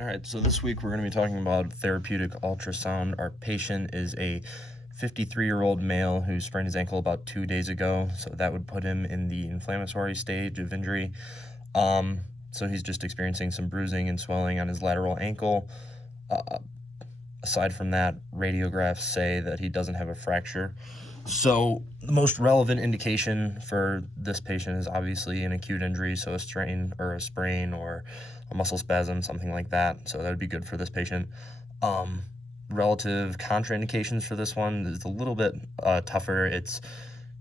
All right, so this week we're going to be talking about therapeutic ultrasound. Our patient is a 53-year-old male who sprained his ankle about 2 days ago, so that would put him in the inflammatory stage of injury. Um, so he's just experiencing some bruising and swelling on his lateral ankle. Uh, Aside from that, radiographs say that he doesn't have a fracture. So the most relevant indication for this patient is obviously an acute injury, so a strain or a sprain or a muscle spasm, something like that. So that would be good for this patient. Um, Relative contraindications for this one is a little bit tougher.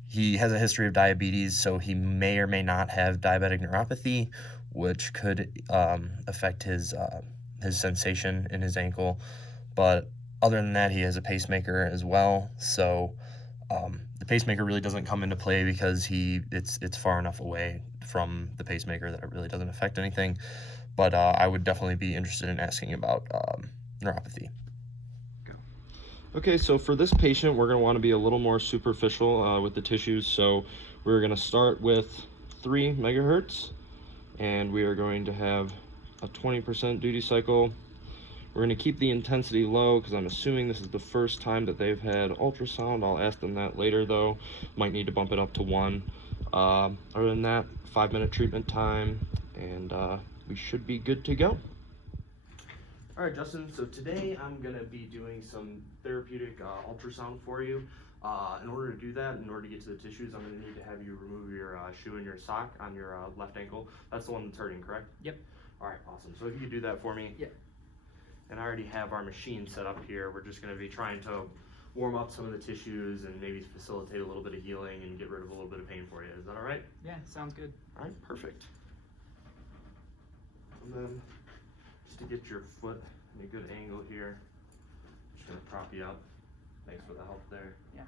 He has a history of diabetes, so he may or may not have diabetic neuropathy, which could affect his sensation in his ankle. But other than that, he has a pacemaker as well. So the pacemaker really doesn't come into play because it's far enough away from the pacemaker that it really doesn't affect anything. But I would definitely be interested in asking about neuropathy. Okay, so for this patient, we're going to want to be a little more superficial with the tissues. So we're going to start with 3 megahertz, and we are going to have a 20% duty cycle. We're going to keep the intensity low because I'm assuming this is the first time that they've had ultrasound. I'll ask them that later, though. Might need to bump it up to 1. Other than that, 5-minute treatment time, and we should be good to go. All right, Justin, so today I'm going to be doing some therapeutic ultrasound for you. In order to do that, in order to get to the tissues, I'm going to need to have you remove your shoe and your sock on your left ankle. That's the one that's hurting, correct? Yep. All right, awesome. So if you could do that for me. Yep. And I already have our machine set up here. We're just going to be trying to warm up some of the tissues and maybe facilitate a little bit of healing and get rid of a little bit of pain for you. Is that all right? Yeah, sounds good. All right, perfect. And then just to get your foot in a good angle here, I'm just gonna prop you up. Thanks for the help there. Yeah.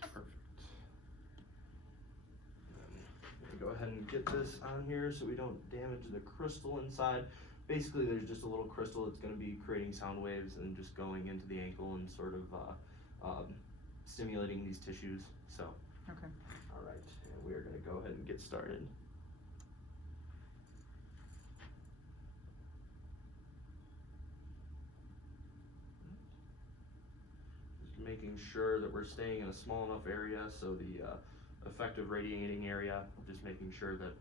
Perfect. And then go ahead and get this on here so we don't damage the crystal inside. Basically, there's just a little crystal that's going to be creating sound waves and just going into the ankle and sort of stimulating these tissues. So, Okay. all right, and we are going to go ahead and get started. Just making sure that we're staying in a small enough area so the effective radiating area, just making sure that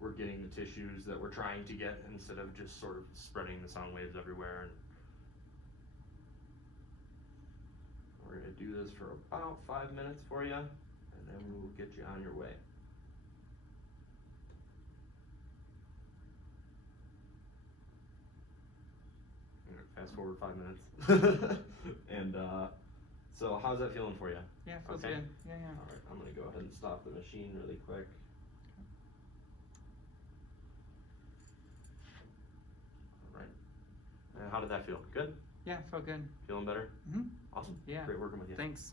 we're getting the tissues that we're trying to get instead of just sort of spreading the sound waves everywhere. And we're going to do this for about 5 minutes for you, and then we'll get you on your way. Fast forward 5 minutes. And so how's that feeling for you? Yeah, feels Okay. good. Yeah, yeah. All right, I'm going to go ahead and stop the machine really quick. All right. And how did that feel? Good? Yeah, felt good. Feeling better? Mm-hmm. Awesome. Yeah. Great working with you. Thanks.